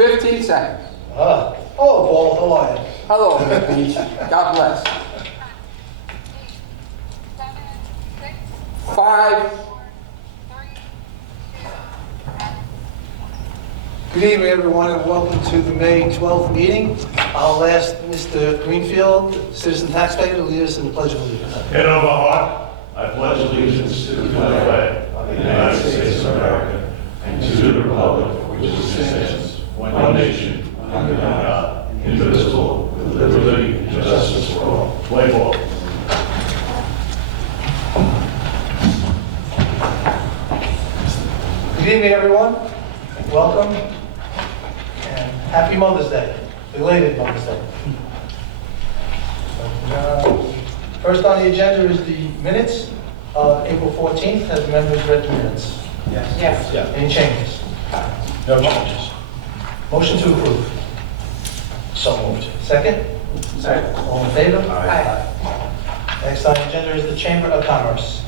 15 seconds. Oh, Paul, how are you? Hello, Miss Beach. God bless. 5. Good evening, everyone, and welcome to the May 12th meeting. I'll ask Mr. Greenfield, citizen taxpayer, to lead us in the Pledge of Allegiance. Head over heart, I pledge allegiance to the flag of the United States of America and to the republic for which it stands, one nation, under God, indivisible, with liberty and justice for all. Play ball. Good evening, everyone. Welcome, and happy Mother's Day, belated Mother's Day. First on the agenda is the minutes of April 14th. Have the members read the minutes? Yes. Any changes? No changes. Motion to approve. So moved. Second? Second. All in favor? Aye. Next on the agenda is the Chamber of Commerce.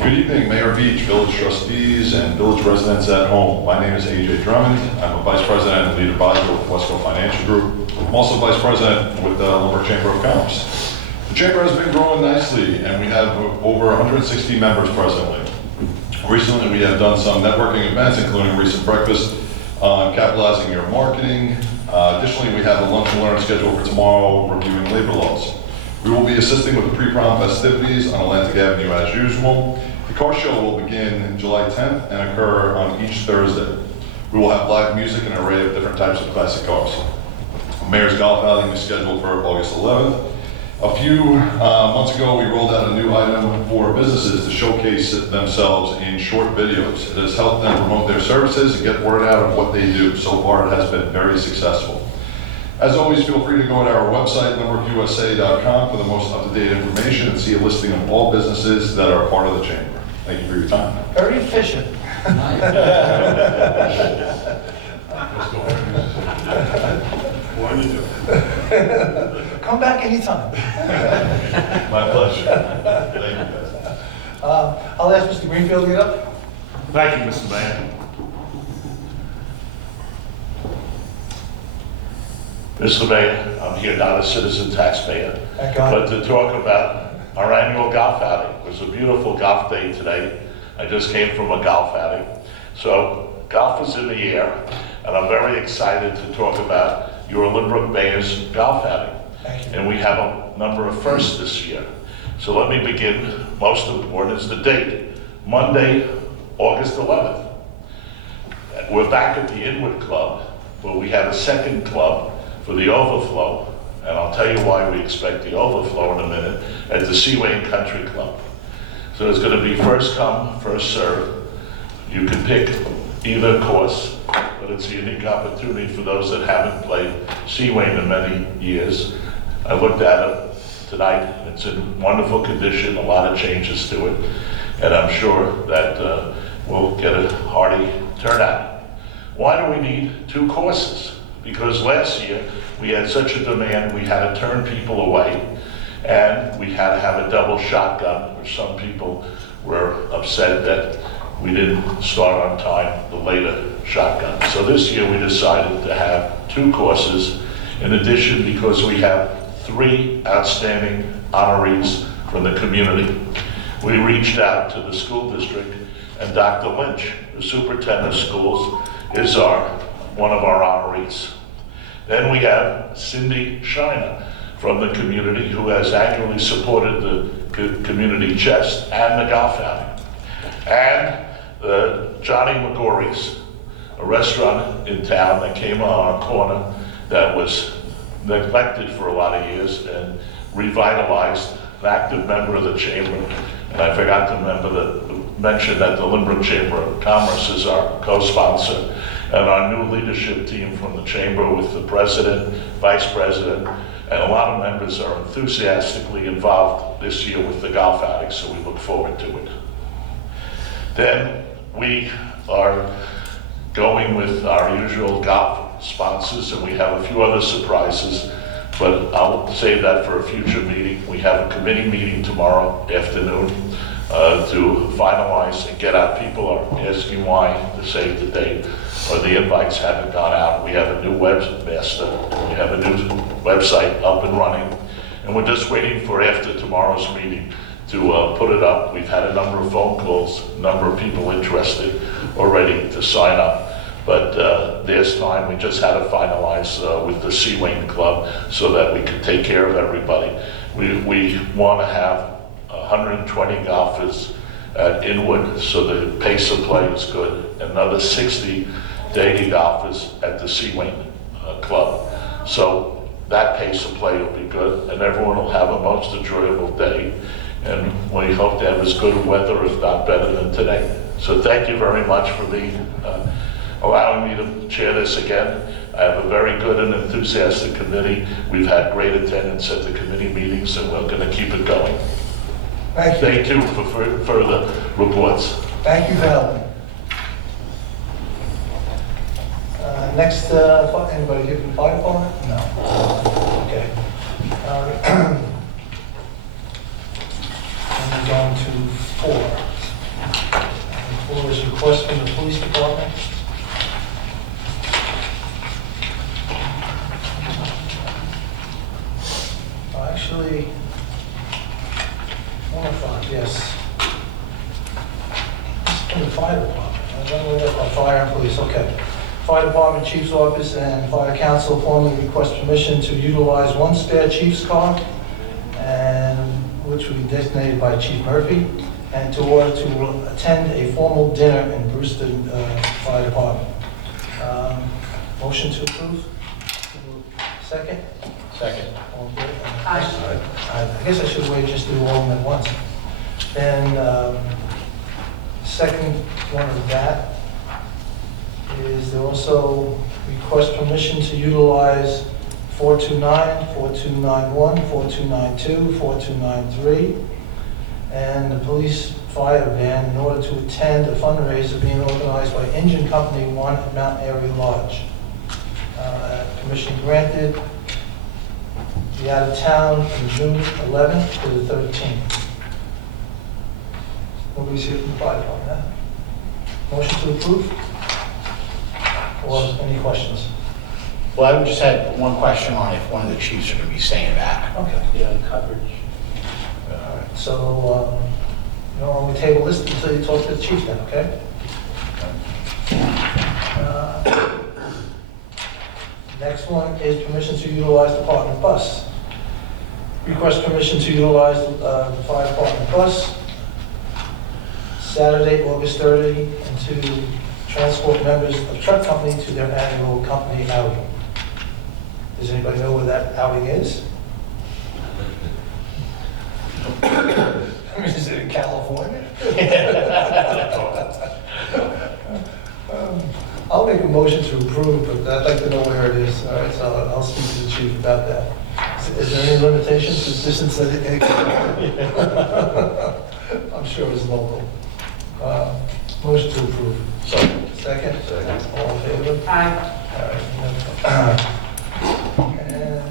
Good evening, Mayor Beach, village trustees, and village residents at home. My name is AJ Drummond. I'm a vice president and lead advisor with Westco Financial Group. I'm also vice president with the Lynbrook Chamber of Commerce. The chamber has been growing nicely, and we have over 160 members presently. Recently, we have done some networking events, including a recent breakfast on capitalizing your marketing. Additionally, we have a lunch and learn scheduled for tomorrow, reviewing labor laws. We will be assisting with the pre-prom festivities on Atlantic Avenue as usual. The car show will begin July 10th and occur on each Thursday. We will have live music and an array of different types of classic cars. Mayor's golf outing is scheduled for August 11th. A few months ago, we rolled out a new item for businesses to showcase themselves in short videos. It has helped them promote their services and get word out of what they do. So far, it has been very successful. As always, feel free to go to our website, lynbrookusa.com, for the most up-to-date information and see a listing of all businesses that are part of the chamber. Thank you for your time. Very efficient. What do you do? Come back anytime. My pleasure. Thank you, guys. I'll ask Mr. Greenfield to get up. Thank you, Mr. Mayor. Mr. Mayor, I'm here not a citizen taxpayer, Thank God. but to talk about our annual golf outing. It was a beautiful golf day today. I just came from a golf outing. So golf is in the air, and I'm very excited to talk about your Lynbrook Mayor's golf outing. Thank you. And we have a number of firsts this year. So let me begin. Most important is the date, Monday, August 11th. We're back at the Inwood Club, where we have a second club for the overflow, and I'll tell you why we expect the overflow in a minute, at the Seaway Country Club. So it's going to be first come, first served. You can pick either course, but it's a unique opportunity for those that haven't played Seaway in many years. I looked at it tonight. It's in wonderful condition, a lot of changes to it, and I'm sure that we'll get a hearty turnout. Why do we need two courses? Because last year we had such a demand, we had to turn people away, and we had to have a double shotgun, where some people were upset that we didn't start on time, the later shotgun. So this year we decided to have two courses, in addition, because we have 3 outstanding honorees from the community. We reached out to the school district, and Dr. Lynch, the superintendent of schools, is one of our honorees. Then we have Cindy Shiner from the community, who has annually supported the community chest and the golf outing. And Johnny McGorry's, a restaurant in town that came on a corner that was neglected for a lot of years and revitalized, an active member of the chamber. And I forgot to mention that the Lynbrook Chamber of Commerce is our co-sponsor, and our new leadership team from the chamber with the president, vice president, and a lot of members are enthusiastically involved this year with the golf outing, so we look forward to it. Then we are going with our usual golf sponsors, and we have a few other surprises but I'll save that for a future meeting. We have a committee meeting tomorrow afternoon to finalize and get out. People are asking why to save the date, or the invites haven't gone out. We have a new webmaster, we have a new website up and running, and we're just waiting for after tomorrow's meeting to put it up. We've had a number of phone calls, a number of people interested already to sign up. But there's time, we just had to finalize with the Sea Wing Club so that we could take care of everybody. We want to have 120 golfers at Inwood, so the pace of play is good. Another 60 daily golfers at the Sea Wing Club. So that pace of play will be good, and everyone will have a most enjoyable day. And we hope to have as good weather, if not better than today. So thank you very much for allowing me to chair this again. I have a very good and enthusiastic committee. We've had great attendance at the committee meetings, and we're going to keep it going. Thank you. Thank you for further reports. Thank you for helping. Next, anybody here from the fire department? No. Okay. And we're going to 4. And 4 is request from the police department. Actually, 1 or 5, yes. This is from the fire department. I don't know what about fire and police, okay. Fire Department Chief's Office and Fire Council formally request permission to utilize 1 spare chief's car, and which will be designated by Chief Murphy, and to order to attend a formal dinner in Brewster Fire Department. Motion to approve? Second? Second. All in favor? Aye. I guess I should wait just to do all of them at once. Then, second one of that is there also request permission to utilize 429, 4291, 4292, 4293, and the police fire van in order to attend a fundraiser being organized by Engine Company 1 at Mount Airy Lodge. Permission granted. Be out of town from June 11th to the 13th. Nobody's here from the fire department, huh? Motion to approve? Or any questions? Well, I just had one question on if one of the chiefs are going to be staying back. Okay. Yeah, coverage. All right. So, we table this until you talk to the chief then, okay? Next one is permission to utilize department bus. Request permission to utilize the fire department bus Saturday, August 30, and to transport members of truck company to their annual company outing. Does anybody know where that outing is? Is it in California? I'll make a motion to approve, but I'd like to know where it is. All right, so I'll speak to the chief about that. Is there any limitations to distance that it I'm sure it's local. Motion to approve. Second? Second. All in favor? Aye. All right. And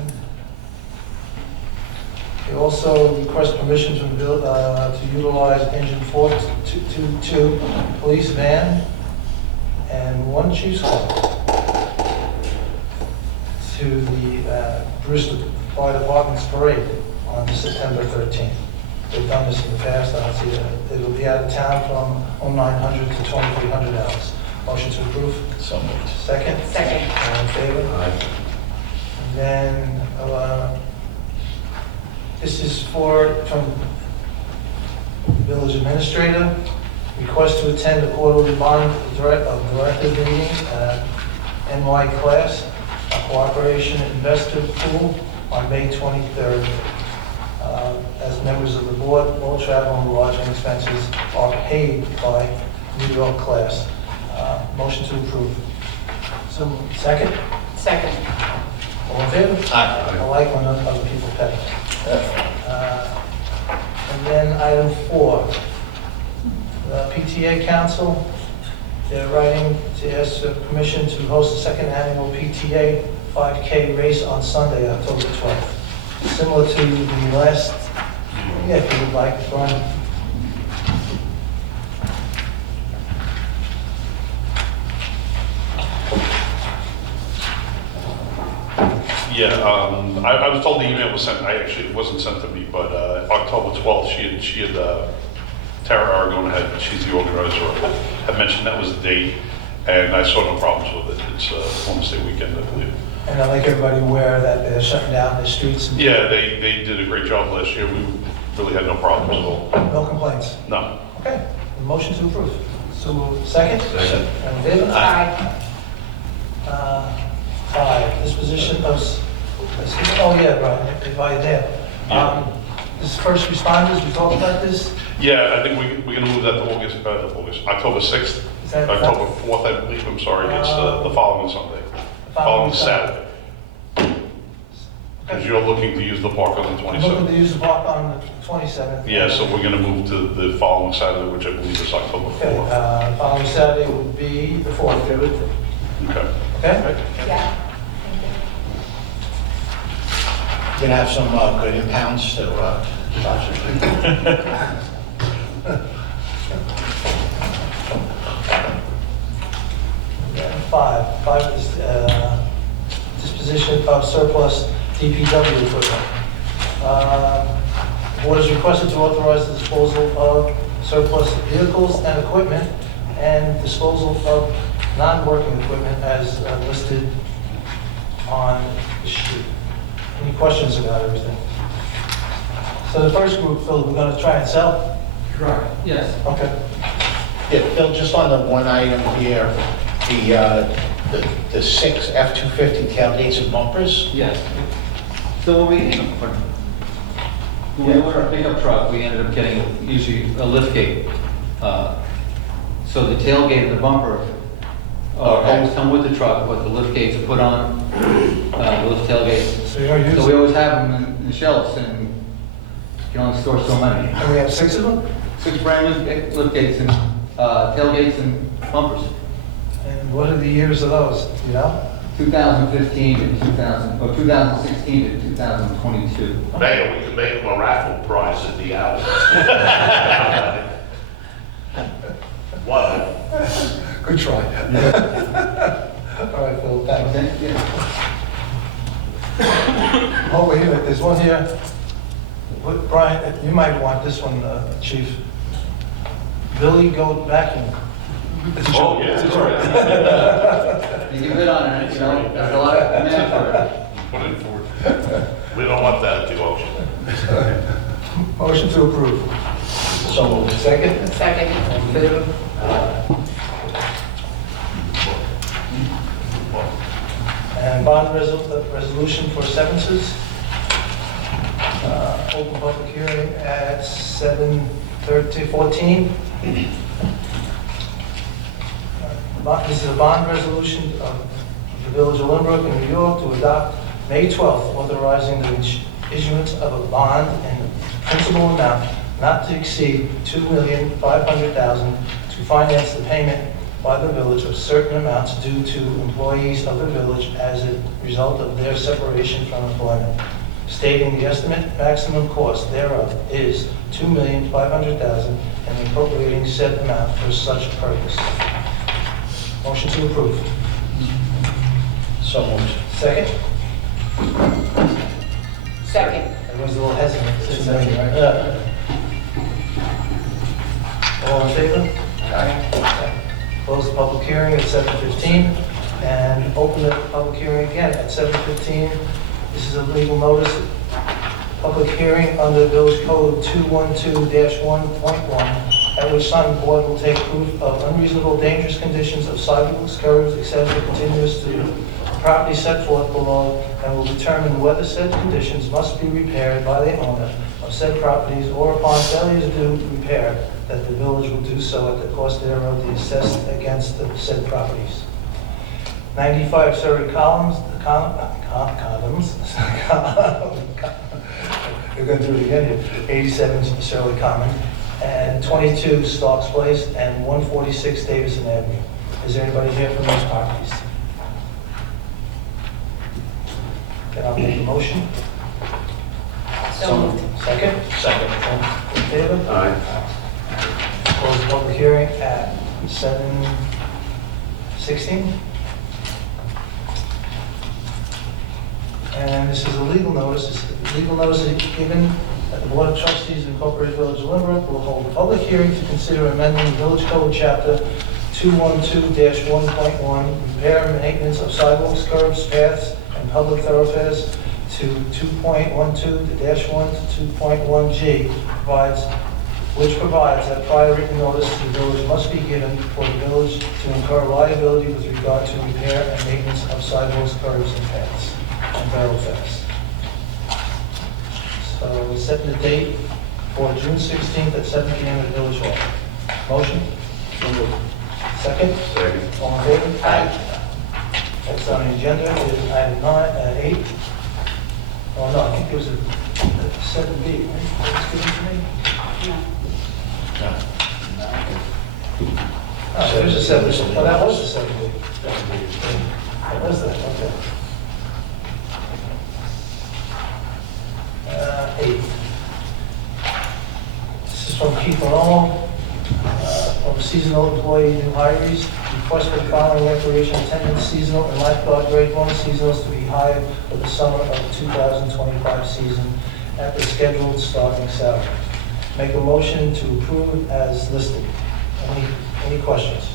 they also request permission to utilize engine 422 police van and 1 chief's car to the Brewster Fire Department's parade on September 13th. They've done this in the past. I don't see it. It'll be out of town from 0900 to 2300 hours. Motion to approve? So moved. Second? Second. All in favor? Aye. And then, this is from village administrator, request to attend the quarterly bond director meeting, NY class, a cooperation investor pool on May 23rd. As members of the board, all travel and lodging expenses are paid by New York class. Motion to approve. So, second? Second. All in favor? Aye. I like when other people pay. And then item 4, the PTA Council, they're writing to ask for permission to host the 2nd annual PTA 5K race on Sunday, October 12th. Similar to the last, if you would like, Brian. Yeah, I was told the email was sent, it wasn't sent to me, but October 12th, she had Tara Aragona, she's the organizer, had mentioned that was the date, and I saw no problems with it. It's Columbus Day weekend, I believe. And I'd like everybody aware that they're shutting down the streets. And Yeah, they did a great job last year. We really had no problems at all. no complaints. No. Okay, motion to approve. So moved. Second? Second. All in favor? Aye. 5, disposition of, oh yeah, right, invite there. This is first responders, we talked about this. Yeah, I think we're gonna move that to October 6th, Is that- October 4th, I believe, I'm sorry, it's the following Sunday, following Saturday. Because you're looking to use the park on the I'm looking to 27th. use the park on the 27th. Yeah, so we're gonna move to the following Saturday, which I believe is October Okay, 4th. following Saturday would be the 4th, Okay. okay? Yeah. You're gonna have some good impounds to, And 5 is disposition of surplus DPW equipment. The board is requested to authorize the disposal of surplus vehicles and equipment and disposal of non-working equipment as listed on the sheet. Any questions about everything? So the first group, Phil, we're going to try and sell? Correct. Yes. Okay. yeah, Phil, just on the one item here, the 6 F-250 tailgates and bumpers. Yes. So when we order a pickup truck, we ended up getting usually a lift gate. So the tailgate and the bumper always come with the truck, but the lift gates are put on, those tailgates. So you're So we using, always have them in the shelves and you can only store so many. and we have 6 of them? 6 brand new lift gates and tailgates and bumpers. And what are the years of those, you know? 2015 to 2016 to 2022. Mayor, we can make them a raffle prize at the hour. What? Good try. All right, Phil, thanks. Okay, yeah. Oh, wait a minute, there's one here. What, Brian, you might want this one, Chief. Billy Goat Vacuum. Oh, yeah. You can bid on it, you know, there's a lot of demand for it. Put it forward. We don't want that at the auction. Motion to approve. So moved. Second? Second. All in favor? And bond resolution for severances. Open public hearing at 7:14. This is a bond resolution of the Village of Lynbrook in New York to adopt May 12th, authorizing the issuance of a bond in principal amount not to exceed $2,500,000 to finance the payment by the village of certain amounts due to employees of the village as a result of their separation from employment, stating the estimate maximum cost thereof is $2,500,000 and appropriating said amount for such purpose. Motion to approve. So moved. Second? Second. Everyone's a little hesitant. All in favor? Close the public hearing at 7:15 and open the public hearing again at 7:15. This is a legal notice, public hearing under Village Code 212-1.1, at which time the board will take proof of unreasonable dangerous conditions of sidewalks, curbs, etc. continuous to the property set forth below, and will determine whether said conditions must be repaired by the owner of said properties, or upon failure to do repair, that the village will do so at the cost thereof be assessed against the said properties. 95 Surrey Columns, we're going to do it again here, 87 Surrey Common, and 22 Starks Place, and 146 Davison Avenue. Is there anybody here from those properties? Can I make a motion? So moved. Second? Second. All in favor? Aye. Close the public hearing at 7:16. And this is a legal notice. This legal notice is given that the Board of Trustees of Incorporated Village of Lynbrook will hold a public hearing to consider amending the Village Code Chapter 212-1.1, repair and maintenance of sidewalks, curbs, paths, and public thoroughfares to 2.12-1 to 2.1G, which provides that prior written notice to the village must be given for the village to incur liability with regard to repair and maintenance of sidewalks, curbs, and paths, and thoroughfares. So we're setting the date for June 16th at 7 p.m. at Village Hall. Motion? Second? Second. All in favor? Aye. Next on the agenda is item 8. Oh, no, I think it was a 7B, right? That's given to me? No. No. Oh, there's a 7, oh, that was a 7B. That was that, okay. 8. This is from Keith Malone, of seasonal employee new hires. Request for the following recreation attendance, seasonal and lifeguard grade 1 seasonals to be hired for the summer of the 2025 season at the scheduled starting salary. Make a motion to approve as listed. Any questions?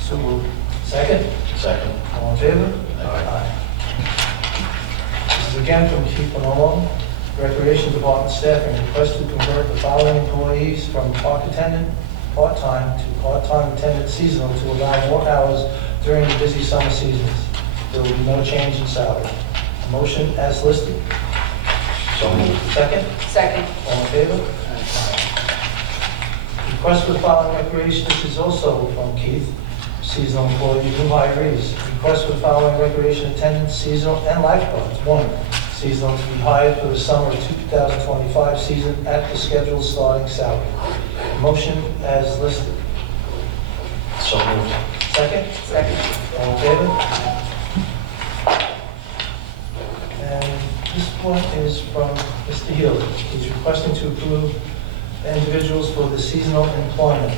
So moved. Second? Second. All in favor? Aye. This is again from Chief Manolo, Recreation Department staffing. Request to convert the following employees from park attendant, part-time, to part-time attendant seasonal to allow more hours during the busy summer seasons. There will be no change in salary. A motion as listed. So moved. Second? Second. All in favor? Request for the following recreation, this is also from Keith, seasonal employee, new hirees. Request for the following recreation attendants, seasonal and lifeguards. 1, seasonal to be hired for the summer of 2025 season at the scheduled starting salary. Motion as listed. So moved. Second? Second. All in favor? And this one is from Mr. Healy. He's requesting to approve individuals for the seasonal employment.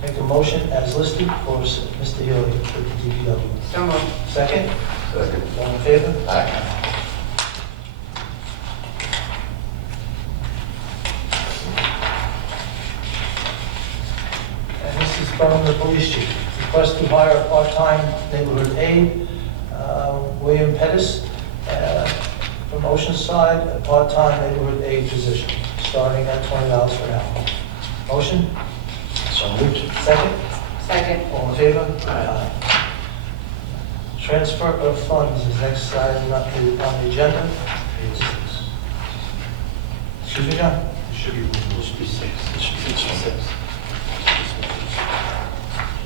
Make a motion as listed for Mr. Healy with the DPW. So moved. Second? Second. All in favor? Aye. And this is from the police chief. Request to hire a part-time neighborhood aide, William Pettis, from Oceanside, a part-time neighborhood aide position, starting at $20 per hour. Motion? So moved. Second? Second. All in favor? Aye. Transfer of funds is next item on the agenda. Excuse me, John? Should be 6. It should be 6.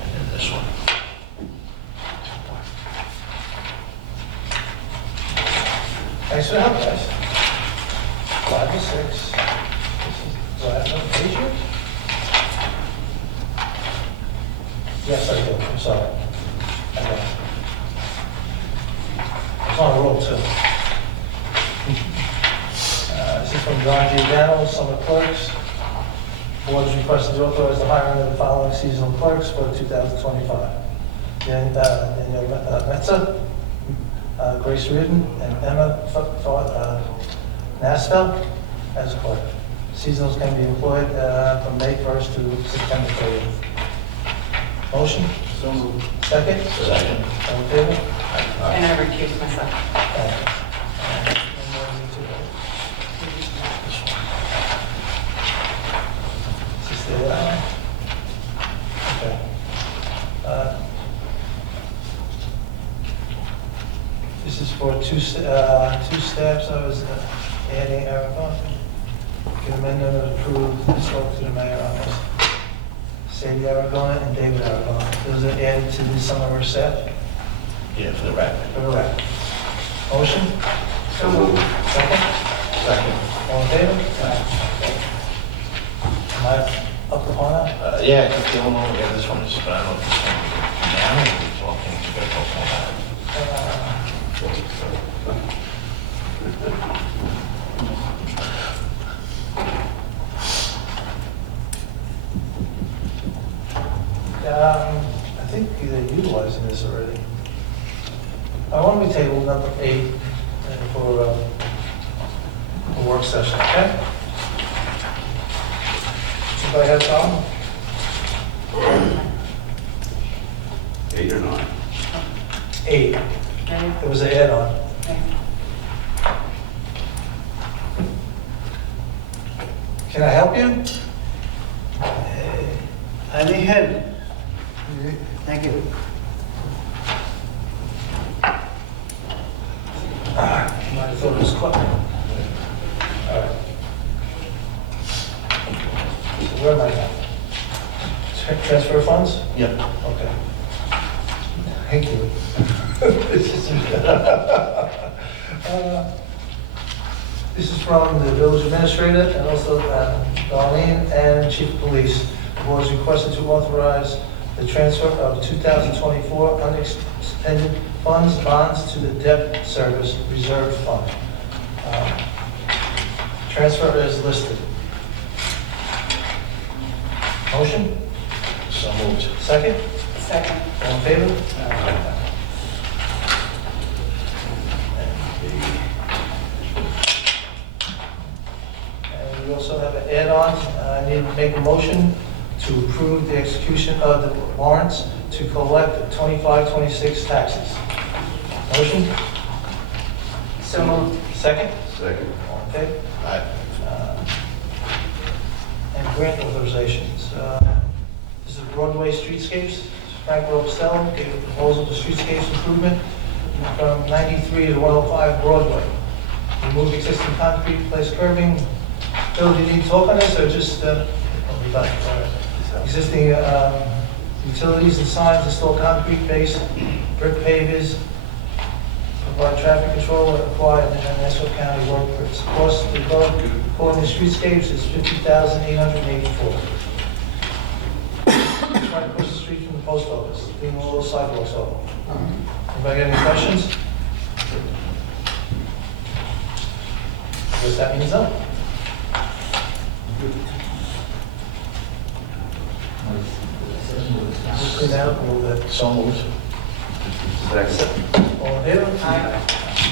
And then this one. Thanks for the help, guys. 5 to 6. Do I have another page here? Yes, I do. I'm sorry. I know. It's on a roll, too. This is from John Giordano, summer clerks. Board is requested to authorize the hiring of the following seasonal clerks for 2025. Daniel Metza, Grace Reardon, and Emma Nastel as clerk. Seasonals can be employed from May 1st to September 30th. Motion? So moved. Second? Second. All in favor? And I recuse myself. Is this the, okay. This is for two steps. I was adding Aragon. Get amendment approved, spoke to the mayor office. Sadie Aragon and David Aragon. Those are added to the summer staff. Yeah, for the record. Correct. Motion? So moved. Second? Second. All in favor? Am I up to par now? Yeah, I think the only one we have this one is, but I don't know if this one. I think they're utilizing this already. I want to table number 8 for a work session, okay? Anybody have a problem? 8 or 9? 8, Ready? there was an add-on. Okay. Can I help you? I may have. Thank you. Might have thought it was quick. All right. So where am I now? Transfer funds? Yep. Okay. Thank you. This is from the village administrator and also Darlene and chief of police. The board is requested to authorize the transfer of 2024 unexpended funds bonds to the debt service reserve fund. Transfer is listed. Motion? So moved. Second? Second. All in favor? And we also have an add-on. I need to make a motion to approve the execution of the warrants to collect 25-26 taxes. Motion? So moved. Second? Second. All in favor? Aye. And grant authorizations. This is Broadway Streetscapes. Frank Robesell gave a proposal for streetscapes improvement from 93 to 105 Broadway. Remove existing concrete, place curbing. Bill, do you need to talk on this or just, oh, we got it. All right. Existing utilities and signs, install concrete base, brick pavers, provide traffic control, and apply in the Nassau County workers. Cost to go according to streetscapes is $50,884. Right across the street from the post office, being all those sidewalks over. Anybody got any questions? Guess that means no. Just clean out a little bit. So moved. Second. All in favor? Aye.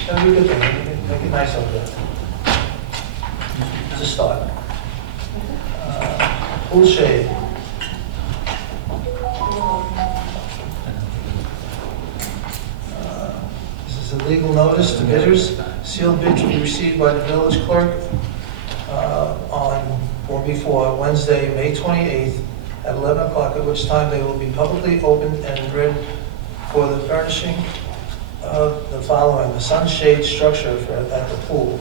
That'll be a good thing, make it nice over there. It's a start. Pool shade. This is a legal notice to bidders. Sealed bids will be received by the village clerk on or before Wednesday, May 28th at 11 o'clock, at which time they will be publicly opened and read for the furnishing of the following: the sunshade structure at the pool.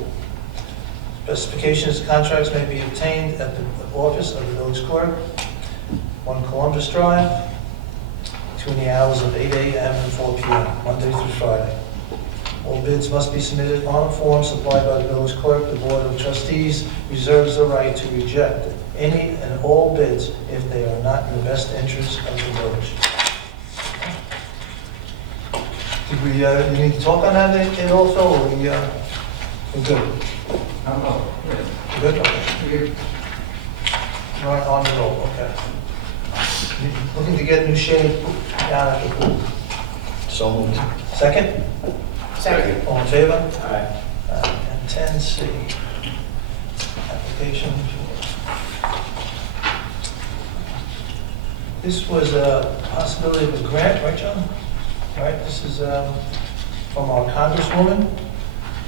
Specifications, contracts may be obtained at the office of the village clerk, 1 Columbus Drive, between the hours of 8 a.m. and 4 p.m., Monday through Friday. All bids must be submitted on a form supplied by the village clerk. The Board of Trustees reserves the right to reject any and all bids if they are not in the best interest of the village. Did we, you need to talk on that in also, or we're good? Good, okay. Right on the roll, okay. Looking to get new shade down at the pool. So moved. Second? Second. All in favor? Aye. And 10C, application. This was a possibility of a grant, right, John? Right, this is from our Congresswoman.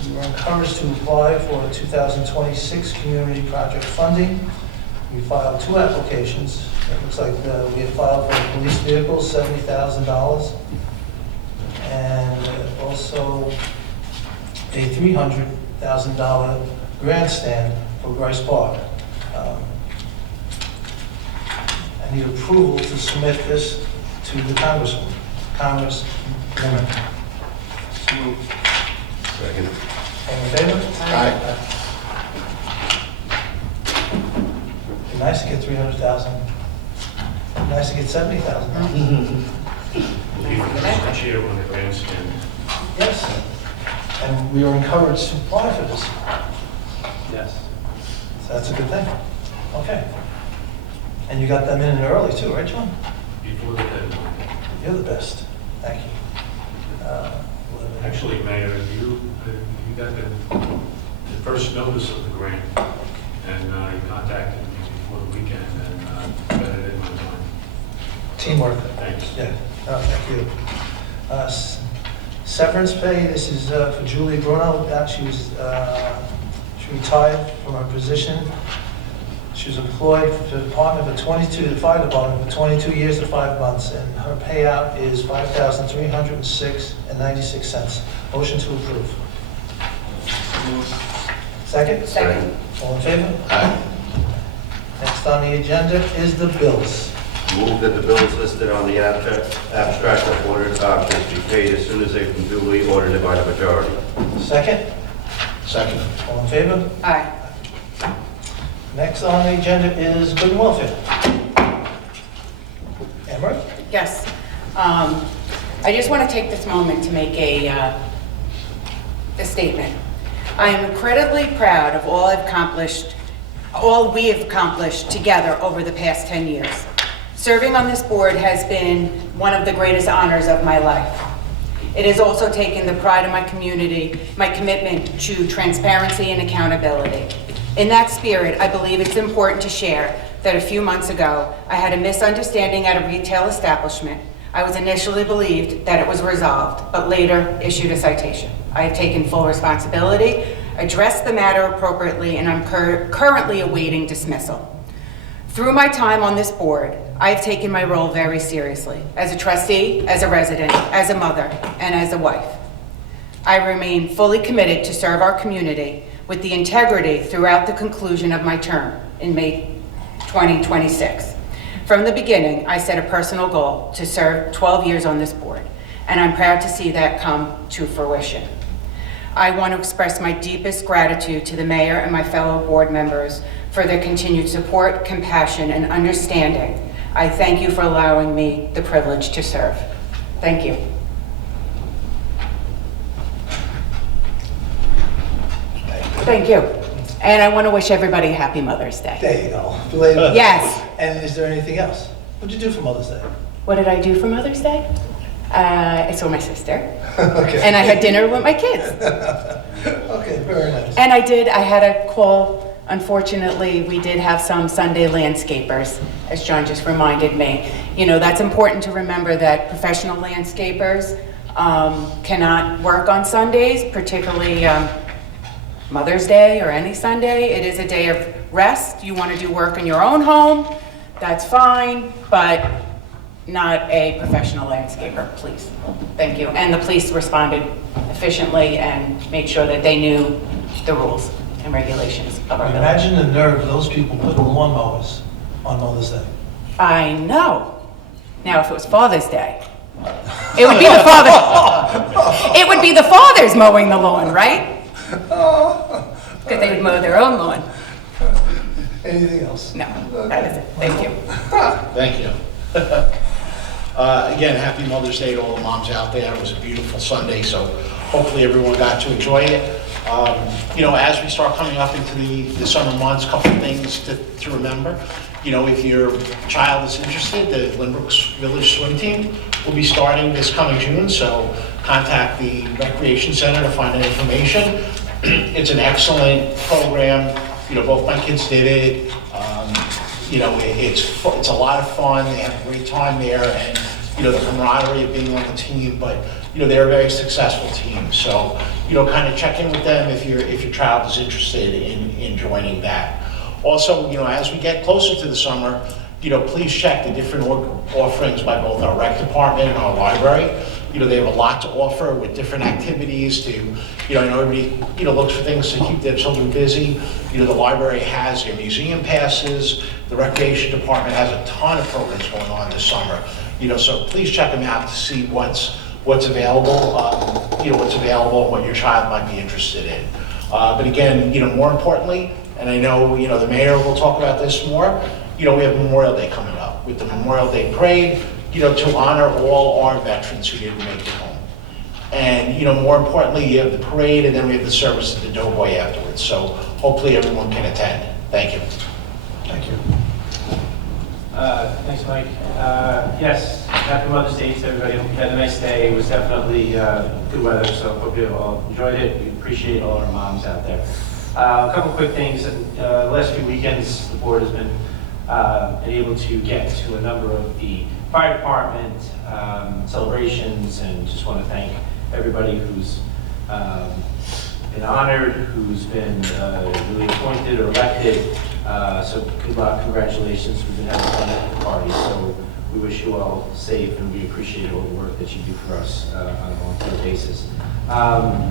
We were encouraged to apply for 2026 community project funding. We filed 2 applications. It looks like we had filed for a police vehicle, $70,000. And also a $300,000 grandstand for Bryce Park. I need approval to submit this to the Congresswoman. Second. All in favor? Aye. Be nice to get 300,000. Nice to get 70,000. We'll be the first chair on the grandstand. Yes. And we are encouraged to apply for this. Yes. So that's a good thing. Okay. And you got them in early too, right, John? Before the deadline. You're the best. Thank you. Actually, Mayor, you got the first notice of the grant, and you contacted me before the weekend, and got it in my time. Teamwork. Thanks. Yeah. Thank you. Severance pay, this is for Julie Bruno. She retired from her position. She was employed for the department for the fire department for 22 years and 5 months, and her payout is $5,306.96. Motion to approve. Second? Second. All in favor? Next on the agenda is the bills. Move that the bills listed on the abstract of ordered vouchers be paid as soon as they've been duly ordered by the majority. Second? Second. All in favor? Aye. Next on the agenda is good and welfare. Emery? Yes. I just want to take this moment to make a statement. I am incredibly proud of all we have accomplished together over the past 10 years. Serving on this board has been one of the greatest honors of my life. It has also taken the pride of my community, my commitment to transparency and accountability. In that spirit, I believe it's important to share that a few months ago, I had a misunderstanding at a retail establishment. I was initially believed that it was resolved, but later issued a citation. I have taken full responsibility, addressed the matter appropriately, and I'm currently awaiting dismissal. Through my time on this board, I have taken my role very seriously, as a trustee, as a resident, as a mother, and as a wife. I remain fully committed to serve our community with the integrity throughout the conclusion of my term in May 2026. From the beginning, I set a personal goal to serve 12 years on this board, and I'm proud to see that come to fruition. I want to express my deepest gratitude to the mayor and my fellow board members for their continued support, compassion, and understanding. I thank you for allowing me the privilege to serve. Thank you. Thank you. And I want to wish everybody a happy Mother's Day. There you go. Belated. Yes. And is there anything else? What'd you do for Mother's Day? What did I do for Mother's Day? I saw my sister. Okay. And I had dinner with my kids. Okay, very nice. And I had a call. Unfortunately, we did have some Sunday landscapers, as John just reminded me. You know, that's important to remember that professional landscapers cannot work on Sundays, particularly Mother's Day or any Sunday. It is a day of rest. You want to do work in your own home, that's fine, but not a professional landscaper, please. Thank you. And the police responded efficiently and made sure that they knew the rules and regulations of our village. Imagine the nerve of those people putting lawnmowers on Mother's Day. I know. Now, if it was Father's Day, it would be the father. It would be the fathers mowing the lawn, right? Because they would mow their own lawn. Anything else? No, that is it. Thank you. Thank you. Again, happy Mother's Day to all the moms out there. It was a beautiful Sunday, so hopefully everyone got to enjoy it. You know, as we start coming up into the summer months, a couple of things to remember. You know, if your child is interested, the Lynbrook Village swim team will be starting this coming June, so contact the Recreation Center to find out information. It's an excellent program. You know, both my kids did it. You know, it's a lot of fun. They have a great time there, and you know, the camaraderie of being on the team. But you know, they're a very successful team. So you know, kind of check in with them if your child is interested in joining that. Also, you know, as we get closer to the summer, you know, please check the different offerings by both our rec department and our library. You know, they have a lot to offer with different activities to, you know, I know everybody, you know, looks for things to keep their children busy. You know, the library has their museum passes. The recreation department has a ton of programs going on this summer. You know, so please check them out to see what's available, you know, what's available and what your child might be interested in. But again, you know, more importantly, and I know, you know, the mayor will talk about this more, you know, we have Memorial Day coming up. With the Memorial Day Parade, to honor all our veterans who didn't make it home. And, more importantly, you have the parade, and then we have the service at the Doughboy afterwards. So hopefully everyone can attend. Thank you. Thank you. Thanks, Mike. Yes, happy Mother's Day to everybody. Hope you had a nice day. It was definitely good weather, so hope you all enjoyed it. We appreciate all our moms out there. A couple quick things. The last few weekends, the board has been able to get to a number of the fire department celebrations, and just want to thank everybody who's been honored, who's been really appointed or elected. So good luck, congratulations. We've been having fun at the party, so we wish you all safe, and we appreciate all the work that you do for us on a volunteer basis.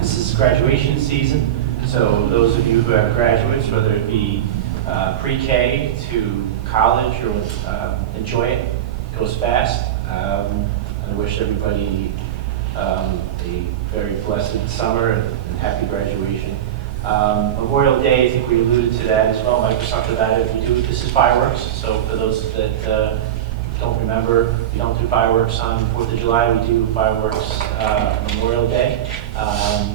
This is graduation season, so those of you who have graduates, whether it be pre-K to college, or enjoy it, it goes fast. I wish everybody a very blessed summer and happy graduation. Memorial Day, I think we alluded to that as well. Mike was talking about it. This is fireworks, so for those that don't remember, we don't do fireworks on 4th of July, we do fireworks Memorial Day.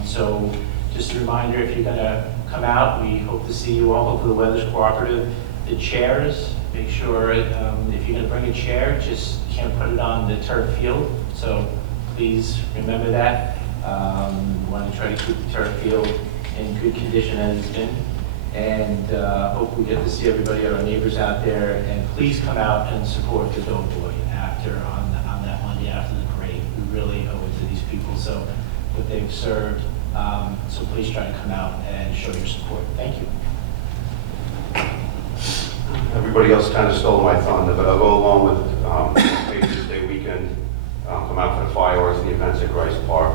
So just a reminder, if you're gonna come out, we hope to see you all. Hopefully the weather's cooperative. The chairs, make sure if you're gonna bring a chair, just can't put it on the turf field. So please remember that. We want to try to keep the turf field in good condition as it's been. And hope we get to see everybody, our neighbors out there. And please come out and support the Doughboy on that Monday after the parade. We really owe it to these people, so what they've served. So please try to come out and show your support. Thank you. Everybody else kind of stole my thunder, but I'll go along with Patriots Day weekend, come out for the fireworks and the events at Grice Park.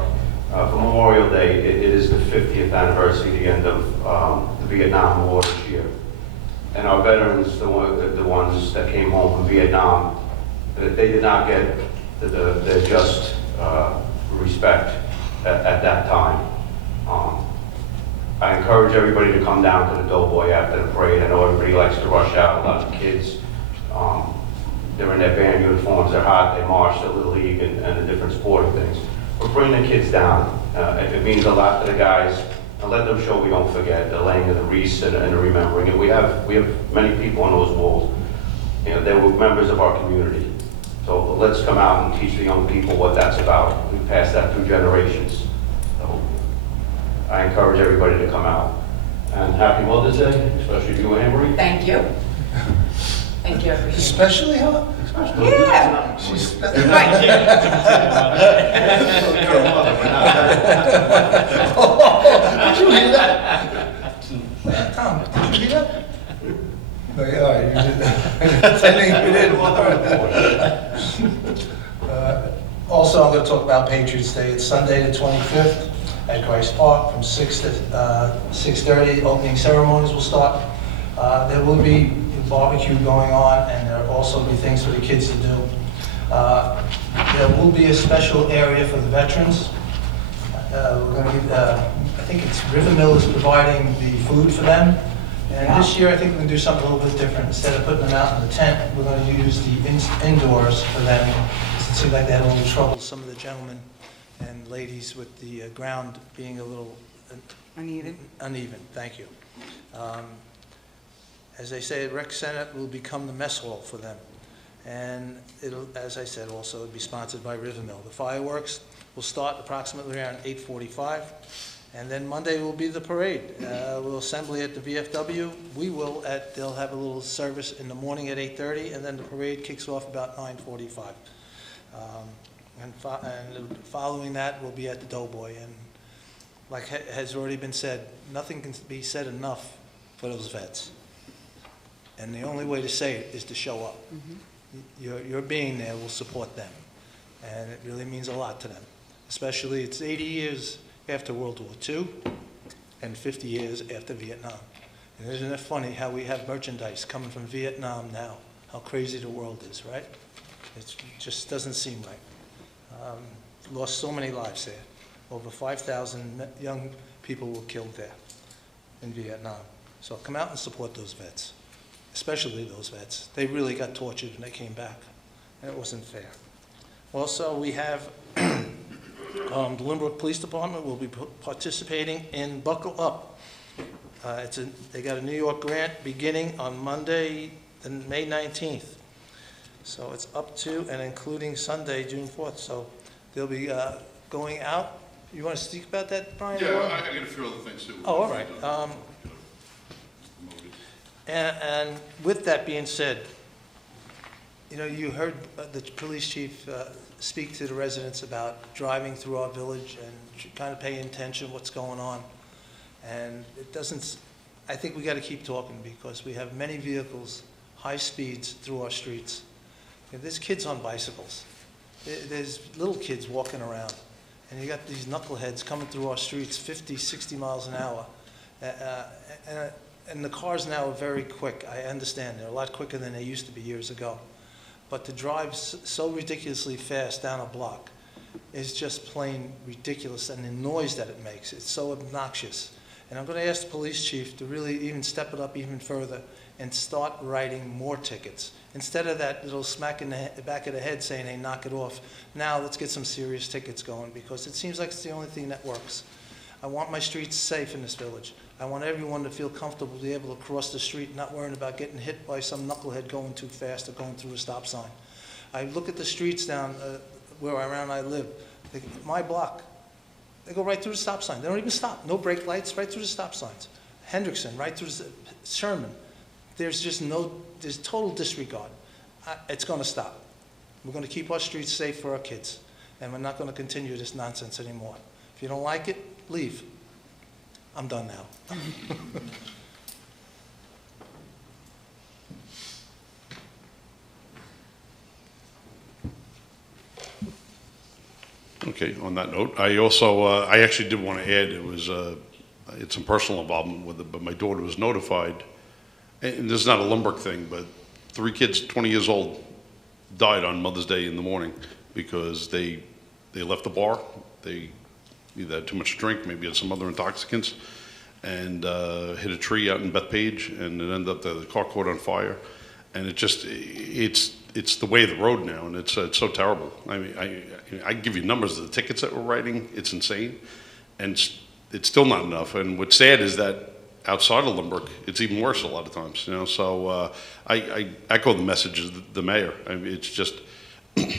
For Memorial Day, it is the 50th anniversary, the end of the Vietnam War this year. And our veterans, the ones that came home from Vietnam, they did not get the just respect at that time. I encourage everybody to come down to the Doughboy after the parade. I know everybody likes to rush out, a lot of kids. They're in their band uniforms, they're hot, they march the Little League and the different sporting things. But bring the kids down. If it means a lot to the guys, and let them show we don't forget, the laying of the wreaths and the remembering. And we have many people on those walls. They were members of our community. So let's come out and teach the young people what that's about. We pass that through generations. So I encourage everybody to come out. And happy Mother's Day, especially you, Anne Marie. Thank you. Thank you, I appreciate it. Especially her? Yeah. She's Right. Did you hear that? Tom, did you hear that? No, yeah, all right, you did that. I think you did. Also, I'm going to talk about Patriots Day. It's Sunday the 25th at Grice Park from 6 to 6:30. Opening ceremonies will start. There will be barbecue going on, and there will also be things for the kids to do. There will be a special area for the veterans. We're going to give, I think it's River Mill is providing the food for them. And this year, I think we're going to do something a little bit different. Instead of putting them out in the tent, we're going to use the indoors for them. It seemed like they had a little trouble, some of the gentlemen and ladies, with the ground being a little Uneven. uneven. Thank you. As they say, Rec Center will become the mess hall for them. And it'll, as I said, also it'll be sponsored by River Mill. The fireworks will start approximately around 8:45. And then Monday will be the parade. We'll assembly at the VFW. They'll have a little service in the morning at 8:30, and then the parade kicks off about 9:45. And following that, we'll be at the Doughboy. And like has already been said, nothing can be said enough for those vets. And the only way to say it is to show up. Mm-hmm. Your being there will support them. And it really means a lot to them. Especially, it's 80 years after World War II and 50 years after Vietnam. And isn't it funny how we have merchandise coming from Vietnam now? How crazy the world is, right? It just doesn't seem right. Lost so many lives there. Over 5,000 young people were killed there in Vietnam. So come out and support those vets. Especially those vets. They really got tortured when they came back, and it wasn't fair. Also, we have the Lynbrook Police Department will be participating in Buckle Up. They got a New York grant beginning on Monday, May 19th. So it's up to and including Sunday, June 4th. So they'll be going out. You want to speak about that, Brian? Yeah, I got a few other things too. Oh, all right. And with that being said, you know, you heard the police chief speak to the residents about driving through our village and kind of paying attention to what's going on. And it doesn't, I think we got to keep talking because we have many vehicles, high speeds through our streets. And there's kids on bicycles. There's little kids walking around. And you got these knuckleheads coming through our streets 50, 60 miles an hour. And the cars now are very quick. I understand. They're a lot quicker than they used to be years ago. But to drive so ridiculously fast down a block is just plain ridiculous, and the noise that it makes, it's so obnoxious. And I'm going to ask the police chief to really even step it up even further and start writing more tickets. Instead of that little smack in the back of the head saying, hey, knock it off, now let's get some serious tickets going because it seems like it's the only thing that works. I want my streets safe in this village. I want everyone to feel comfortable to be able to cross the street, not worrying about getting hit by some knucklehead going too fast or going through a stop sign. I look at the streets down around I live, my block, they go right through the stop sign. They don't even stop. No brake lights, right through the stop signs. Hendrickson, right through Sherman. There's total disregard. It's going to stop. We're going to keep our streets safe for our kids, and we're not going to continue this nonsense anymore. If you don't like it, leave. I'm done now. Okay, on that note, I also, I actually did want to add, it's some personal involvement with it, but my daughter was notified, and this is not a Lynbrook thing, but 3 kids, 20 years old, died on Mother's Day in the morning because they left the bar. They either had too much to drink, maybe had some other intoxicants, and hit a tree out in Bethpage, and it ended up the car caught on fire. And it's the way of the road now, and it's so terrible. I mean, I give you numbers of the tickets that we're writing. It's insane, and it's still not enough. And what's sad is that outside of Lynbrook, it's even worse a lot of times. You know, so I echo the message of the mayor. I mean, it's just,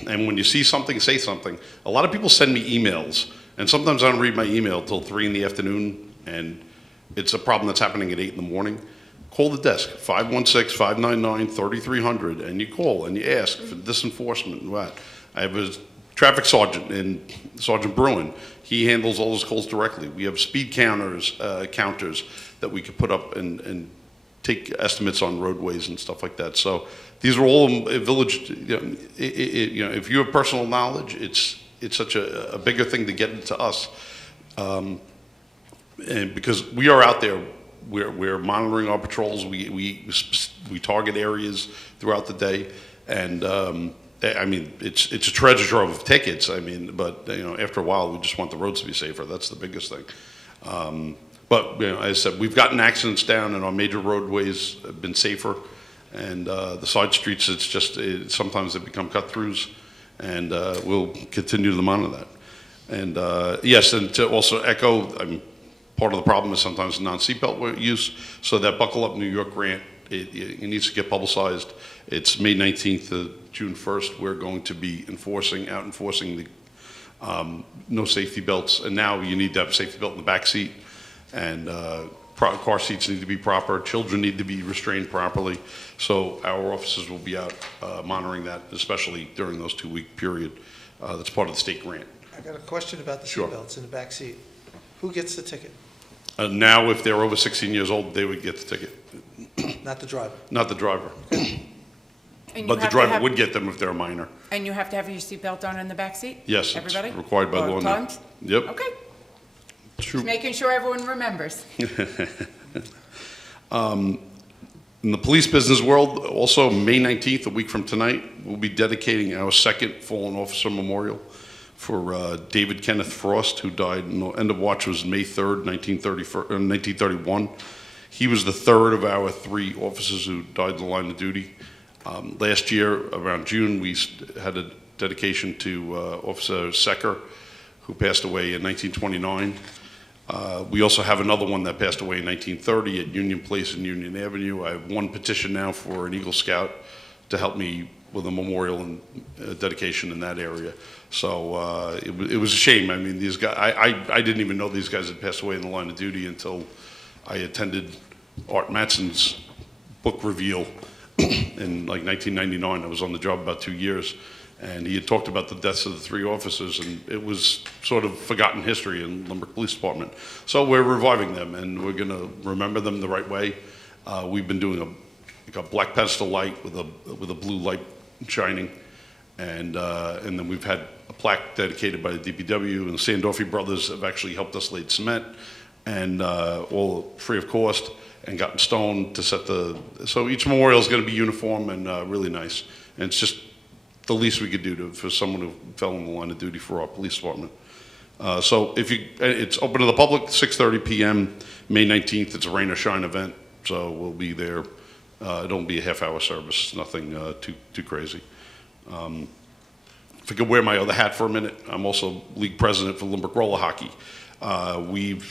and when you see something, say something. A lot of people send me emails, and sometimes I don't read my email till 3 in the afternoon, and it's a problem that's happening at 8 in the morning. Call the desk, 516-599-3300, and you call and you ask for this enforcement and what. I have a traffic sergeant, and Sergeant Bruin. He handles all those calls directly. We have speed counters that we could put up and take estimates on roadways and stuff like that. So these are all village. If you have personal knowledge, it's such a bigger thing to get into us, and because we are out there. We're monitoring our patrols. We target areas throughout the day, and I mean it's a treasure trove of tickets. I mean, but after a while we just want the roads to be safer. That's the biggest thing. But as I said, we've gotten accidents down, and our major roadways have been safer. And the side streets, sometimes they become cut throughs, and we'll continue to monitor that. And yes, and to also echo. Part of the problem is sometimes non-seatbelt use, so that Buckle Up New York grant, it needs to get publicized. It's May 19th to June 1st. We're going to be enforcing the no safety belts, and now you need to have a safety belt in the back seat, and car seats need to be proper, children need to be restrained properly, so our officers will be out monitoring that, especially during those 2-week period. That's part of the state grant. I got a question about the Sure. seatbelts in the back seat. Who gets the ticket? Now, if they're over 16 years old, they would get the ticket. Not the driver. Not the driver. And you But the have to driver have- would get them if they're a minor. And you have to have your seatbelt on in the back seat? Yes, it's Everybody? required by law Both now. times? Yep. Okay, True. just making sure everyone remembers. In the police business world, also May 19th, a week from tonight, we'll be dedicating our second fallen officer memorial for David Kenneth Frost, who died, end of watch was May 3rd, 1931. He was the third of our 3 officers who died in the line of duty. Last year, around June, we had dedication to Officer Secker, who passed away in 1929. We also have another one that passed away in 1930 at Union Place and Union Avenue. I have one petition now for an Eagle Scout to help me with a memorial and dedication in that area. So it was a shame. I mean, these guys, I didn't even know these guys had passed away in the line of duty until I attended Art Matson's book reveal in like 1999. I was on the job about 2 years, and he had talked about the deaths of the 3 officers, and it was sort of forgotten history in Lynbrook Police Department. So we're reviving them, and we're going to remember them the right way. We've been doing a black pedestal light with a blue light shining, and then we've had a plaque dedicated by the DPW, and the Sandorfi brothers have actually helped us lay cement, and all free of cost, and gotten stone to set so each memorial is going to be uniform and really nice. And it's just the least we could do for someone who fell in the line of duty for our police department. So it's open to the public, 6:30 p.m., May 19th. It's a rain or shine event, so we'll be there. It'll be a half-hour service, nothing too crazy. If I could wear my other hat for a minute, I'm also league president for Lynbrook Roller Hockey. We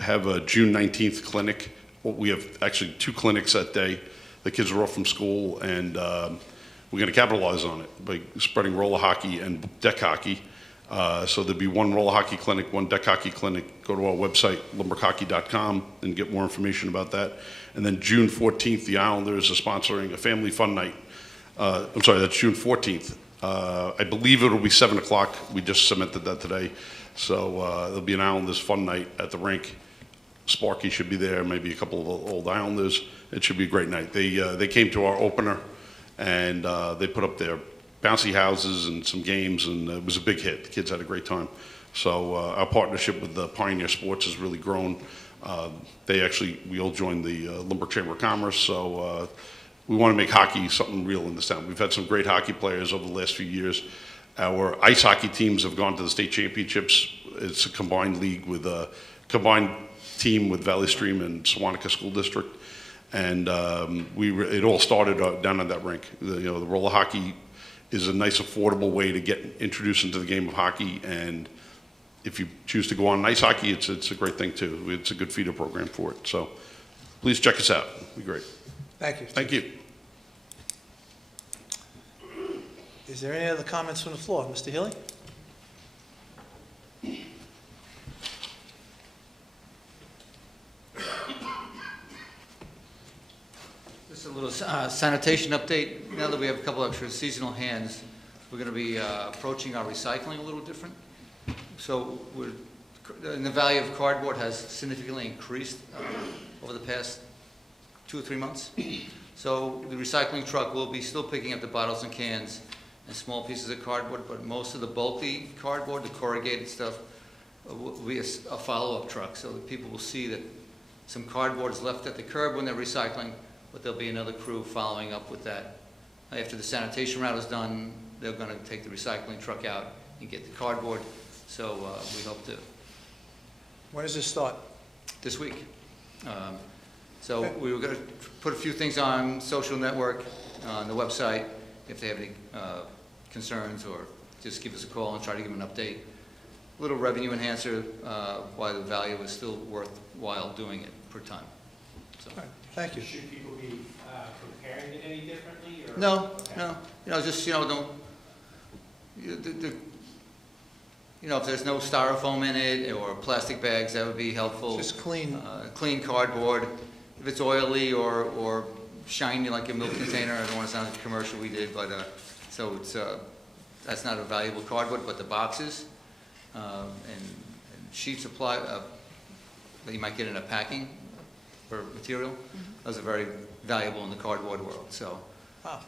have a June 19th clinic. We have actually 2 clinics that day. The kids are off from school, and we're going to capitalize on it by spreading roller hockey and deck hockey. So there'll be 1 roller hockey clinic, 1 deck hockey clinic. Go to our website, lynbrookhockey.com, and get more information about that. And then June 14th, the Islanders are sponsoring a family fun night. I'm sorry, that's June 14th. I believe it'll be 7 o'clock. We just cemented that today. So there'll be an Islanders fun night at the rink. Sparky should be there, maybe a couple of old Islanders. It should be a great night. They came to our opener, and they put up their bouncy houses and some games, and it was a big hit. The kids had a great time. So our partnership with the Pioneer Sports has really grown. We all joined the Lynbrook Chamber of Commerce, so we want to make hockey something real in this town. We've had some great hockey players over the last few years. Our ice hockey teams have gone to the state championships. It's a combined league with a combined team with Valley Stream and Sewanaka School District. And it all started down at that rink. The roller hockey is a nice, affordable way to get introduced into the game of hockey. And if you choose to go on ice hockey, it's a great thing too. It's a good feeder program for it. So please check us out. It'll be great. Thank you. Thank you. Is there any other comments from the floor? Mr. Healy? Just a little sanitation update. Now that we have a couple extra seasonal hands, we're going to be approaching our recycling a little different. So the value of cardboard has significantly increased over the past 2 or 3 months. So the recycling truck will be still picking up the bottles and cans and small pieces of cardboard, but most of the bulky cardboard, the corrugated stuff, will be a follow-up truck. So that people will see that some cardboard is left at the curb when they're recycling, but there'll be another crew following up with that. After the sanitation route is done, they're going to take the recycling truck out and get the cardboard. So we hope to. When does this start? This week. So we were going to put a few things on social network, on the website, if they have any concerns, or just give us a call and try to give them an update. A little revenue enhancer, why the value is still worthwhile doing it per ton. So. All right. Thank you. Should people be preparing it any differently? Or? No, Okay. no. Just, don't, if there's no styrofoam in it or plastic bags, that would be helpful. Just clean. Clean cardboard. If it's oily or shiny like a milk container, I don't want to sound like a commercial we did, but so it's that's not a valuable cardboard, but the boxes and sheets of ply that you might get in a packing for material, those are very valuable in the cardboard world. So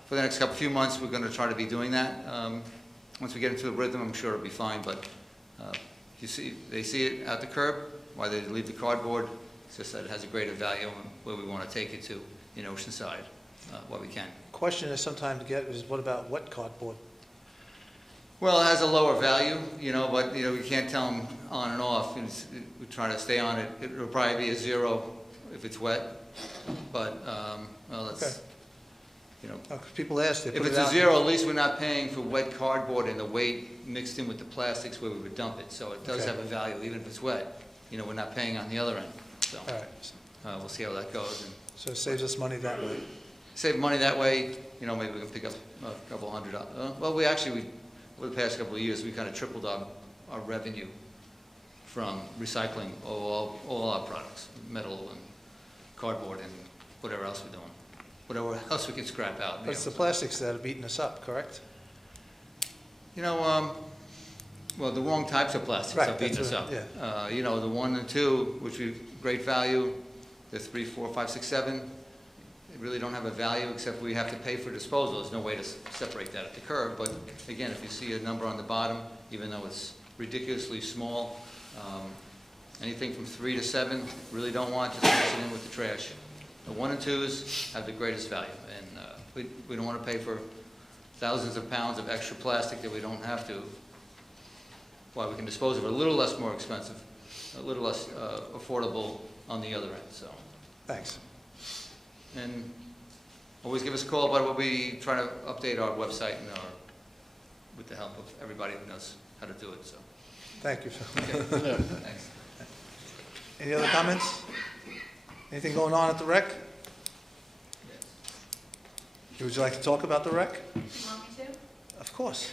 for the next few months, we're going to try to be doing that. Once we get into a rhythm, I'm sure it'll be fine, but they see it at the curb, why they leave the cardboard. It's just that it has a greater value and where we want to take it to in Oceanside, what we can. Question is sometimes get is what about wet cardboard? Well, it has a lower value, but we can't tell them on and off. We try to stay on it. It'll probably be a 0 if it's wet, but well, that's. Okay. you know, People ask, they if put it it's a out. zero, at least we're not paying for wet cardboard and the weight mixed in with the plastics where we would dump it. So it does Okay. have a value, even if it's wet. You know, we're not paying on the other end. So All right, we'll see how that goes. And so it saves us money that way. save money that way, you know, maybe we can pick up a couple $100. Well, we over the past couple of years, we kind of tripled our revenue from recycling all our products, metal and cardboard and whatever else we're doing. Whatever else we can scrap out. But it's the plastics that are beating us up, correct? You know, well, the wrong types of plastics Right, are beating that's us what- up. You know, the 1 and 2, which we great value, the 3, 4, 5, 6, 7, they really don't have a value except we have to pay for disposal. There's no way to separate that at the curb. But again, if you see a number on the bottom, even though it's ridiculously small, anything from 3 to 7, really don't want, just mix it in with the trash. The 1 and 2s have the greatest value, and we don't want to pay for thousands of pounds of extra plastic that we don't have to. While we can dispose of it a little less more expensive, a little less affordable on the other end. So, Thanks. and always give us a call about what we try to update our website and with the help of everybody who knows how to do it. So, Thank you, Phil. okay. Thanks. Any other comments? Anything going on at the rec? Would you like to talk about the rec? You want me to? Of course.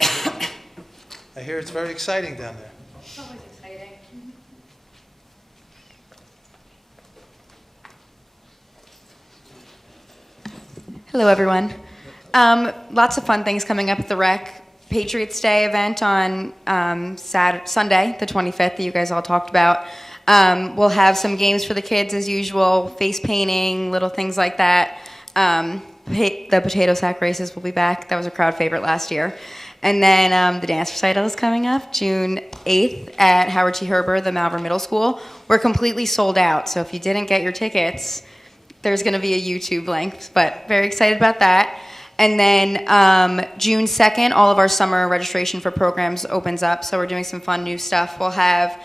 I hear it's very exciting down there. It's always exciting. Hello, everyone. Lots of fun things coming up at the rec. Patriots Day event on Sunday, the 25th, that you guys all talked about. We'll have some games for the kids as usual, face painting, little things like that. The potato sack races will be back. That was a crowd favorite last year. And then the dance recital is coming up June 8th at Howard T. Herber, the Malvern Middle School. We're completely sold out, so if you didn't get your tickets, there's going to be a YouTube link, but very excited about that. And then June 2nd, all of our summer registration for programs opens up, so we're doing some fun new stuff. We'll have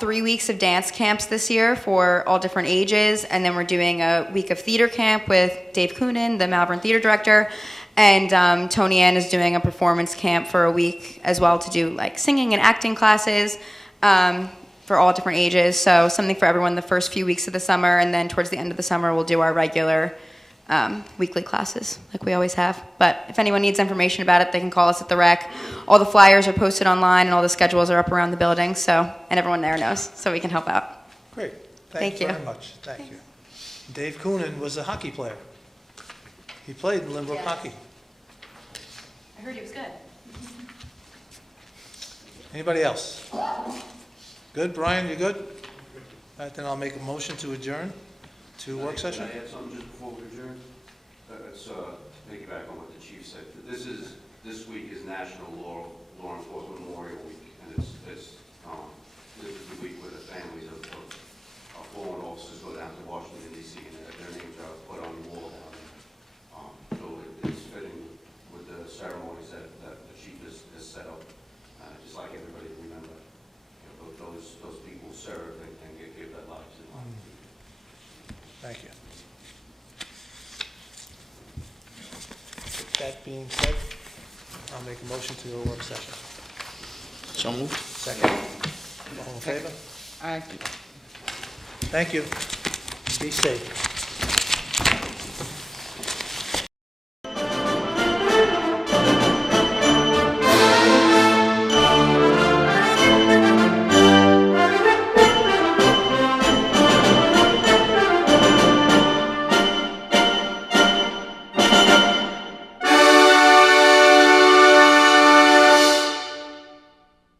3 weeks of dance camps this year for all different ages, and then we're doing a week of theater camp with Dave Coonan, the Malvern Theater Director, and Tony Ann is doing a performance camp for a week as well to do like singing and acting classes for all different ages, so something for everyone the first few weeks of the summer, and then towards the end of the summer we'll do our regular weekly classes like we always have. But if anyone needs information about it, they can call us at the rec. All the flyers are posted online and all the schedules are up around the building, so, and everyone there knows, so we can help out. Great. Thank you. Very much. Thank you. Dave Coonan was a hockey player. He played in Lynbrook Yes. hockey. I heard he was good. Anybody else? Good, Brian, you good? All right, then I'll make a motion to adjourn to work session. Can I add something just before we adjourn? Let's piggyback on what the chief said. This week is National Law Enforcement Memorial Week, and this is the week where the families of fallen officers go down to Washington, D.C., and their names are put on the wall down there. So it's fitting with the ceremonies that the chief has set up, just like everybody to remember, those people served and give their lives in line. Thank you. That being said, I'll make a motion to a work session. So moved. Second. All in favor? Aye. Thank you. Be safe.